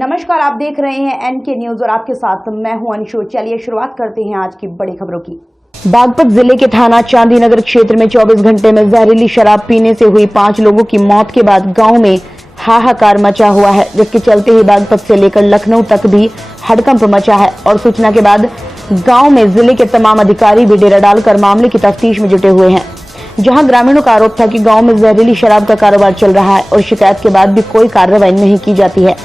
नमस्कार, आप देख रहे हैं एनके न्यूज और आपके साथ मैं हूं अंशु। चलिए शुरुआत करते हैं आज की बड़ी खबरों की। बागपत जिले के थाना चांदीनगर क्षेत्र में 24 घंटे में जहरीली शराब पीने से हुई 5 लोगों की मौत के बाद गांव में हाहाकार मचा हुआ है, जिसके चलते ही बागपत से लेकर लखनऊ तक भी हड़कंप मचा है। और सूचना के बाद गांव में जिले के तमाम अधिकारी भी डेरा डालकर मामले की तफ्तीश में जुटे हुए हैं, जहां ग्रामीणों का आरोप था कि गांव में जहरीली शराब का कारोबार चल रहा है और शिकायत के बाद भी कोई कार्रवाई नहीं की जाती है।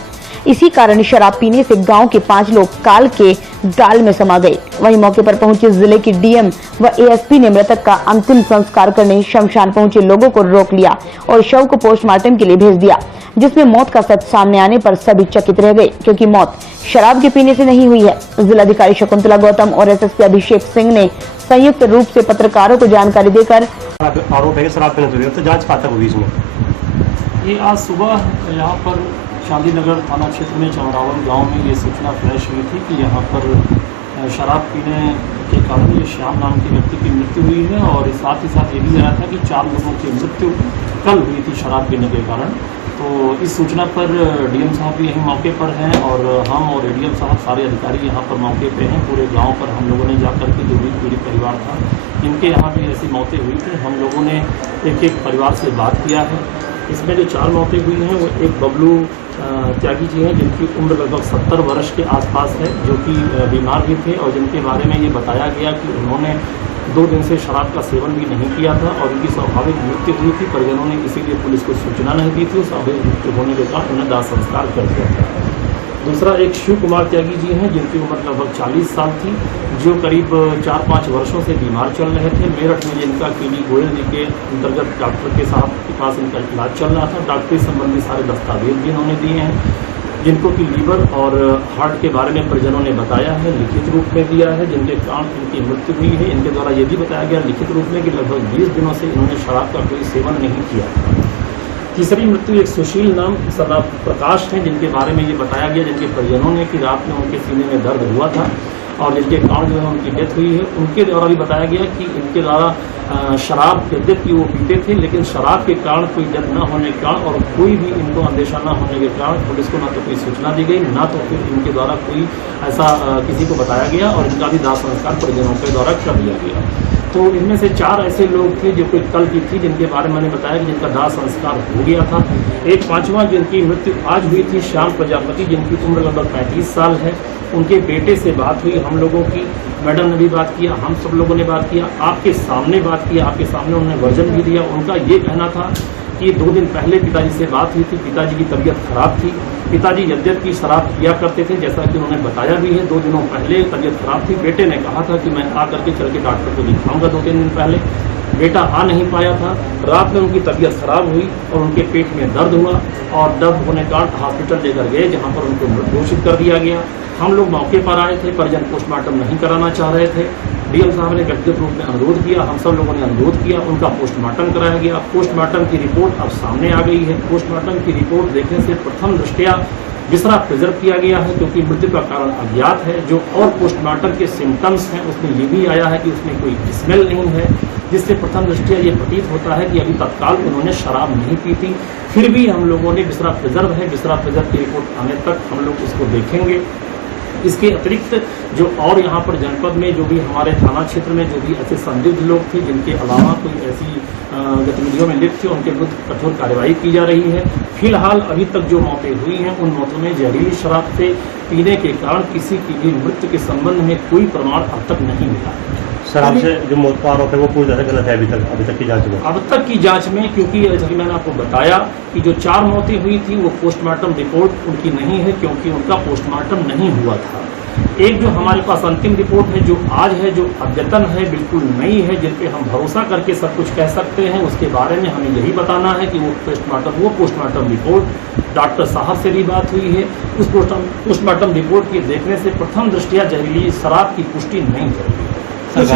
इसी कारण शराब पीने से गांव के 5 लोग काल के जाल में समा गए। वहीं मौके पर पहुंचे जिले की डीएम व एएसपी ने मृतक का अंतिम संस्कार करने शमशान पहुंचे लोगों को रोक लिया और शव को पोस्टमार्टम के लिए भेज दिया, जिसमें मौत का सच सामने आने पर सभी चकित रह गए, क्योंकि मौत शराब के पीने से नहीं हुई है। जिलाधिकारी शकुंतला गौतम और एसएसपी अभिषेक सिंह ने संयुक्त रूप से पत्रकारों को जानकारी देकर आरोप है शराब पीने से जांच कहाँ तक होगी इसमें? ये आज सुबह यहाँ पर चांदीनगर थाना क्षेत्र में चमरावन गांव में ये सूचना फ्लैश हुई थी कि यहाँ पर शराब पीने के कारण ये श्याम नाम के व्यक्ति की मृत्यु हुई है। और साथ ही साथ ये भी आया था कि 4 लोगों की मृत्यु कल हुई थी शराब पीने के कारण। तो इस सूचना पर डीएम साहब भी यहीं मौके पर हैं और हम और एडीएम साहब सारे अधिकारी यहाँ पर मौके पे हैं। पूरे गांव पर हम लोगों ने जाकर के जो भी पीड़ित परिवार था जिनके यहाँ भी ऐसी मौतें हुई थी, हम लोगों ने एक परिवार से बात किया है। इसमें जो 4 मौतें हुई हैं वो एक बबलू त्यागी जी हैं, जिनकी उम्र लगभग 70 वर्ष के आसपास है, जो कि बीमार भी थे और जिनके बारे में ये बताया गया कि उन्होंने 2 दिन से शराब का सेवन भी नहीं किया था और उनकी स्वाभाविक मृत्यु हुई थी। परिजनों ने इसीलिए पुलिस को सूचना नहीं दी थी। स्वाभाविक मृत्यु होने के कारण उन्हें दाह संस्कार कर दिया था। दूसरा एक शिव कुमार त्यागी जी हैं, जिनकी उम्र लगभग 40 साल थी, जो करीब 4-5 वर्षों से बीमार चल रहे थे। मेरठ में जिनका केडी गोयल जी के अंतर्गत डॉक्टर के साहब के पास इनका इलाज चल रहा था। डॉक्टरी संबंधी सारे दस्तावेज भी इन्होंने दिए हैं, जिनको कि लीवर और हार्ट के बारे में परिजनों ने बताया है, लिखित रूप में दिया है, जिनके कारण इनकी मृत्यु हुई है। इनके द्वारा ये भी बताया गया लिखित रूप में कि लगभग 20 दिनों से इन्होंने शराब का कोई सेवन नहीं किया। तीसरी मृत्यु एक सुशील नाम सरदार प्रकाश हैं, जिनके बारे में ये बताया गया, जिनके परिजनों ने कि रात में उनके सीने में दर्द हुआ था और जिनके कारण जो है उनकी डेथ हुई है। उनके द्वारा भी बताया गया कि इनके द्वारा शराब यद्यपि वो पीते थे, लेकिन शराब के कारण कोई डेथ न होने के कारण और कोई भी इनको अंदेशा न होने के कारण पुलिस को ना तो कोई सूचना दी गई, ना तो फिर इनके द्वारा कोई ऐसा किसी को बताया गया और इनका भी दाह संस्कार परिजनों के द्वारा कर दिया गया। तो इनमें से 4 ऐसे लोग थे जो कोई कल की थी, जिनके बारे में मैंने बताया कि जिनका दाह संस्कार हो गया था। एक 5वां जिनकी मृत्यु आज हुई थी श्याम प्रजापति, जिनकी उम्र लगभग 35 साल है। उनके बेटे से बात हुई हम लोगों की, मैडम ने भी बात किया, हम सब लोगों ने बात किया, आपके सामने बात किया, आपके सामने उन्होंने वर्जन भी दिया। उनका ये कहना था कि 2 दिन पहले पिताजी से बात हुई थी, पिताजी की तबीयत खराब थी। पिताजी यद्यपि शराब पिया करते थे, जैसा कि उन्होंने बताया भी है। 2 दिनों पहले तबीयत खराब थी। बेटे ने कहा था कि मैं आ करके चल के डॉक्टर को दिखाऊंगा 2-3 दिन पहले। बेटा आ नहीं पाया था। रात में उनकी तबीयत खराब हुई और उनके पेट में दर्द हुआ और दर्द होने के कारण हॉस्पिटल लेकर गए, जहाँ पर उनको मृत घोषित कर दिया गया। हम लोग मौके पर आए थे, परिजन पोस्टमार्टम नहीं कराना चाह रहे थे। डीएम साहब ने व्यक्तिगत रूप में अनुरोध किया, हम सब लोगों ने अनुरोध किया, उनका पोस्टमार्टम कराया गया। पोस्टमार्टम की रिपोर्ट अब सामने आ गई है। पोस्टमार्टम की रिपोर्ट देखने से प्रथम दृष्टया जिसरा प्रिजर्व किया गया है, क्योंकि मृत्यु का कारण अज्ञात है। जो और पोस्टमार्टम के सिम्टम्स हैं उसमें ये भी आया है कि उसमें कोई स्मेल नहीं है, जिससे प्रथम दृष्टया ये प्रतीत होता है कि अभी तत्काल उन्होंने शराब नहीं पी थी। फिर भी हम लोगों ने विसरा प्रिजर्व है, विसरा प्रिजर्व की रिपोर्ट आने तक हम लोग उसको देखेंगे। इसके अतिरिक्त जो और यहाँ पर जनपद में जो भी हमारे थाना क्षेत्र में जो भी ऐसे संदिग्ध लोग थे, जिनके अलावा कोई ऐसी गतिविधियों में लिप्त थे, उनके विरुद्ध कठोर कार्रवाई की जा रही है। फिलहाल अभी तक जो मौतें हुई हैं उन मौतों में जहरीली शराब से पीने के कारण किसी की भी मृत्यु के संबंध में कोई प्रमाण अब तक नहीं मिला। शराब से जो मौत का आरोप है वो पूरी तरह गलत है अभी तक की जांच में। अब तक की जांच में, क्योंकि जैसा कि मैंने आपको बताया कि जो 4 मौतें हुई थी वो पोस्टमार्टम रिपोर्ट उनकी नहीं है, क्योंकि उनका पोस्टमार्टम नहीं हुआ था। एक जो हमारे पास अंतिम रिपोर्ट है जो आज है, जो अद्यतन है, बिल्कुल नई है, जिन पे हम भरोसा करके सब कुछ कह सकते हैं, उसके बारे में हमें यही बताना है कि वो पोस्टमार्टम रिपोर्ट डॉक्टर साहब से भी बात हुई है। उस पोस्टमार्टम रिपोर्ट के देखने से प्रथम दृष्टया जहरीली शराब की पुष्टि नहीं कर रही है। कुछ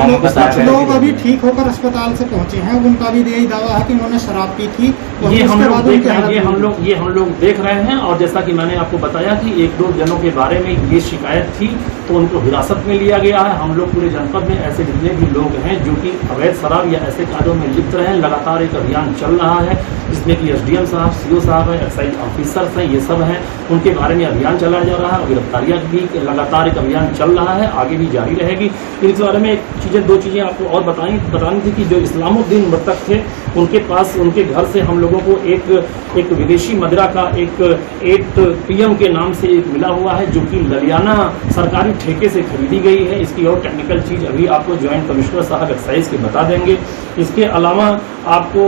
लोग अभी ठीक होकर अस्पताल से पहुंचे हैं, उनका भी यही दावा है कि उन्होंने शराब पी थी। ये हम लोग देख रहे हैं, ये हम लोग देख रहे हैं। और जैसा कि मैंने आपको बताया कि 1-2 जनों के बारे में ये शिकायत थी, तो उनको हिरासत में लिया गया है। हम लोग पूरे जनपद में ऐसे जितने भी लोग हैं जो कि अवैध शराब या ऐसे कार्यों में लिप्त रहे, लगातार एक अभियान चल रहा है, जिसमें कि SDM साहब, CO साहब है, एक्साइज ऑफिसर्स हैं, ये सब हैं, उनके बारे में अभियान चलाया जा रहा है। गिरफ्तारियां भी लगातार एक अभियान चल रहा है, आगे भी जारी रहेगी। इस बारे में 2 चीज़ें आपको और बतानी थी कि जो इस्लामुद्दीन मृतक थे, उनके पास, उनके घर से हम लोगों को एक विदेशी मदिरा का एक 8 PM के नाम से एक मिला हुआ है, जो कि ललियाना सरकारी ठेके से खरीदी गई है। इसकी और टेक्निकल चीज़ अभी आपको ज्वाइंट कमिश्नर साहब एक्साइज के बता देंगे। इसके अलावा आपको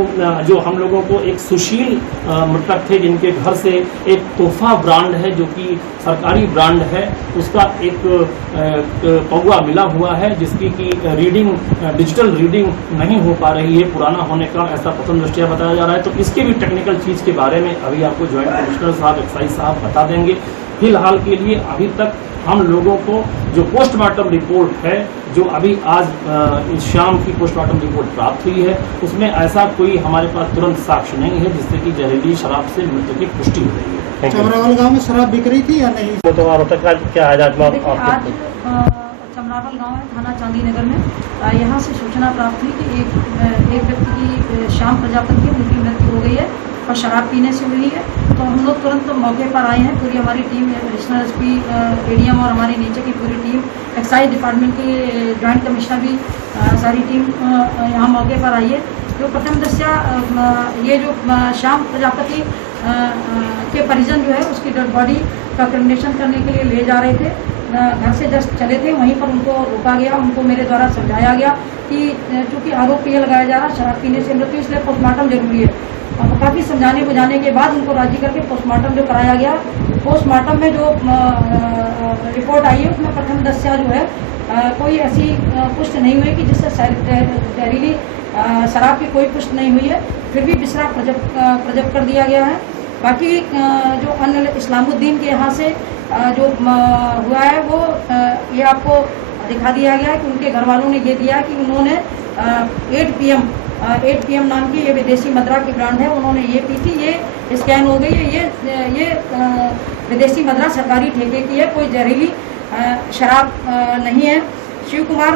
जो हम लोगों को एक सुशील मृतक थे, जिनके घर से एक तोहफा ब्रांड है, जो कि सरकारी ब्रांड है, उसका एक पौवा मिला हुआ है, जिसकी की रीडिंग, डिजिटल रीडिंग नहीं हो पा रही है, पुराना होने का ऐसा प्रथम दृष्टया बताया जा रहा है। तो इसके भी टेक्निकल चीज़ के बारे में अभी आपको ज्वाइंट कमिश्नर साहब, एक्साइज साहब बता देंगे। फिलहाल के लिए अभी तक हम लोगों को जो पोस्टमार्टम रिपोर्ट है, जो अभी आज इस शाम की पोस्टमार्टम रिपोर्ट प्राप्त हुई है, उसमें ऐसा कोई हमारे पास तुरंत साक्ष्य नहीं है जिससे कि जहरीली शराब से मृत्यु की पुष्टि हो रही है। चमरावल गांव में शराब बिक रही थी या नहीं? मोतवारों तक का क्या है? आज चमरावल गांव है, थाना चांदी नगर में, यहाँ से सूचना प्राप्त हुई कि एक व्यक्ति की श्याम प्रजापति की उनकी मृत्यु हो गई है और शराब पीने से हुई है। तो हम लोग तुरंत मौके पर आए हैं, पूरी हमारी टीम, एडिशनल SP ADM और हमारी नीचे की पूरी टीम, एक्साइज डिपार्टमेंट की ज्वाइंट कमिश्नर भी, सारी टीम यहाँ मौके पर आई है। जो प्रथम दृष्टया ये जो श्याम प्रजापति के परिजन जो है, उसकी डेड बॉडी का क्रिमिनेशन करने के लिए ले जा रहे थे, घर से जस्ट चले थे, वहीं पर उनको रोका गया। उनको मेरे द्वारा समझाया गया कि चूँकि आरोप ये लगाया जा रहा है शराब पीने से मृत्यु, इसलिए पोस्टमार्टम जरूरी है। और काफ़ी समझाने बुझाने के बाद उनको राजी करके पोस्टमार्टम जो कराया गया, पोस्टमार्टम में जो रिपोर्ट आई है उसमें प्रथम दृष्टया जो है कोई ऐसी पुष्टि नहीं हुई कि जिससे जहरीली शराब की कोई पुष्टि नहीं हुई है, फिर भी बिसरा प्रजप्त कर दिया गया है। बाकी जो अन्य इस्लामुद्दीन के यहाँ से जो हुआ है वो ये आपको दिखा दिया गया है कि उनके घर वालों ने ये दिया कि उन्होंने 8 PM नाम की ये विदेशी मदिरा की ब्रांड है, उन्होंने ये पी थी, ये स्कैन हो गई है, ये विदेशी मदिरा सरकारी ठेके की है, कोई जहरीली शराब नहीं है। शिव कुमार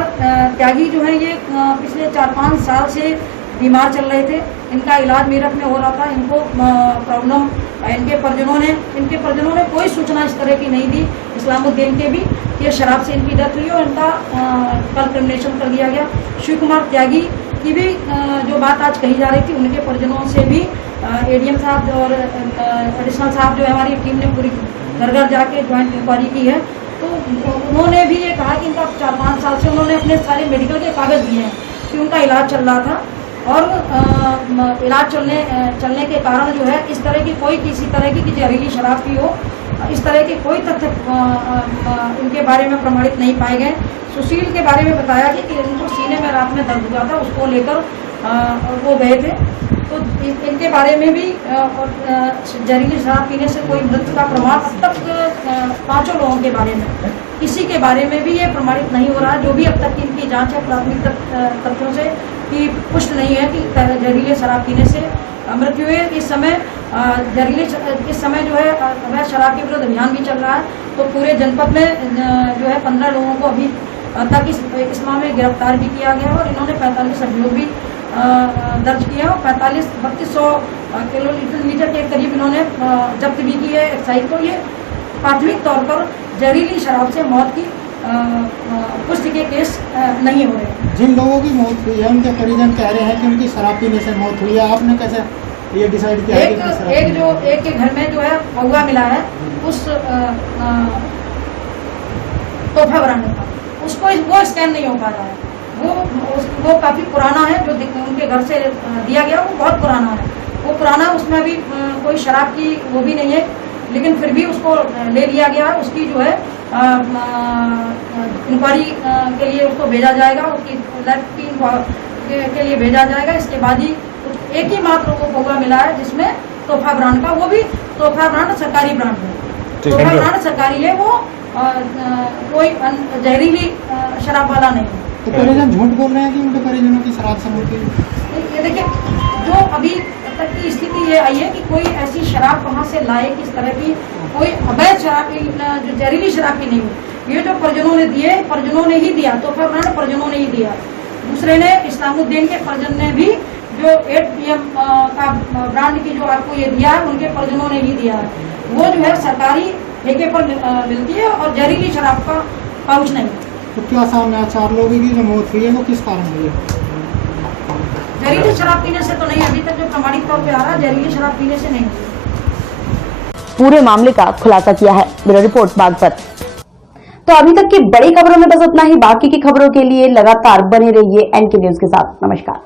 त्यागी जो है, ये पिछले 4-5 साल से बीमार चल रहे थे, इनका इलाज मेरठ में हो रहा था। इनको प्रॉब्लम, इनके परिजनों ने कोई सूचना इस तरह की नहीं दी, इस्लामुद्दीन के भी, ये शराब से इनकी डेथ हुई और इनका कल क्रिमिनेशन कर दिया गया। शिव कुमार त्यागी की भी जो बात आज कही जा रही थी, उनके परिजनों से भी ADM साहब और एडिशनल साहब जो है, हमारी टीम ने पूरी घर जाके ज्वाइंट इंक्वायरी की है। तो उन्होंने भी ये कहा कि इनका 4-5 साल से उन्होंने अपने सारे मेडिकल के कागज़ दिए हैं कि उनका इलाज चल रहा था, और इलाज चलने के कारण जो है इस तरह की कोई किसी तरह की जहरीली शराब की हो, इस तरह के कोई तथ्य इनके बारे में प्रमाणित नहीं पाए गए। सुशील के बारे में बताया कि इनको सीने में रात में दर्द हुआ था, उसको लेकर वो गए थे। तो इनके बारे में भी जहरीली शराब पीने से कोई मृत्यु का प्रमाण अब तक 5 लोगों के बारे में, किसी के बारे में भी ये प्रमाणित नहीं हो रहा। जो भी अब तक की इनकी जांच है प्राथमिक तथ्यों से कि पुष्ट नहीं है कि जहरीले शराब पीने से मृत्यु हुई। इस समय इस समय जो है अवैध शराब के विरुद्ध अभियान भी चल रहा है। तो पूरे जनपद में जो है 15 लोगों को अभी तक इस मामले में गिरफ्तार भी किया गया और इन्होंने 45 अभियोग भी दर्ज किया और 3200 किलोलीटर के करीब इन्होंने जब्त भी की है एक्साइज को। ये प्राथमिक तौर पर जहरीली शराब से मौत की पुष्टि के केस नहीं हो रहे। जिन लोगों की मौत हुई है उनके परिजन कह रहे हैं कि उनकी शराब पीने से मौत हुई है, आपने कैसे ये डिसाइड किया? एक के घर में जो है पौवा मिला है, उस तोहफा ब्रांड का, उसको वो स्कैन नहीं हो पा रहा है। वो काफ़ी पुराना है, जो उनके घर से दिया गया वो बहुत पुराना है। वो पुराना, उसमें अभी कोई शराब की वो भी नहीं है, लेकिन फिर भी उसको ले लिया गया है। उसकी जो है इंक्वायरी के लिए उसको भेजा जाएगा, उसकी लैब की के लिए भेजा जाएगा। इसके बाद ही एक ही मात्र को पौवा मिला है जिसमें तोहफा ब्रांड का, वो भी तोहफा ब्रांड सरकारी ब्रांड है। तोहफा ब्रांड सरकारी है, वो कोई जहरीली शराब वाला नहीं है। तो परिजन झूठ बोल रहे हैं कि उनके परिजनों की शराब से मौत हुई? ये देखिए, जो अभी तक की स्थिति ये आई है कि कोई ऐसी शराब कहाँ से लाए, किस तरह की कोई अवैध शराब, जो जहरीली शराब की नहीं हुई। ये जो परिजनों ने दिए, परिजनों ने ही दिया, तोहफा ब्रांड परिजनों ने ही दिया। दूसरे ने इस्लामुद्दीन के परिजन ने भी जो 8 PM का ब्रांड की जो आपको ये दिया है, उनके परिजनों ने ही दिया है। वो जो है सरकारी ठेके पर मिलती है और जहरीली शराब का पाउच नहीं। तो क्या सामने 4 लोगों की जो मौत हुई है वो किस कारण हुई है? जहरीली शराब पीने से तो नहीं, अभी तक जो प्रमाणित तौर पे आ रहा है जहरीली शराब पीने से नहीं। पूरे मामले का खुलासा किया है। Bureau report Baghpat. तो अभी तक की बड़ी खबरों में बस उतना ही। बाकी की खबरों के लिए लगातार बने रहिए NK न्यूज के साथ। नमस्कार।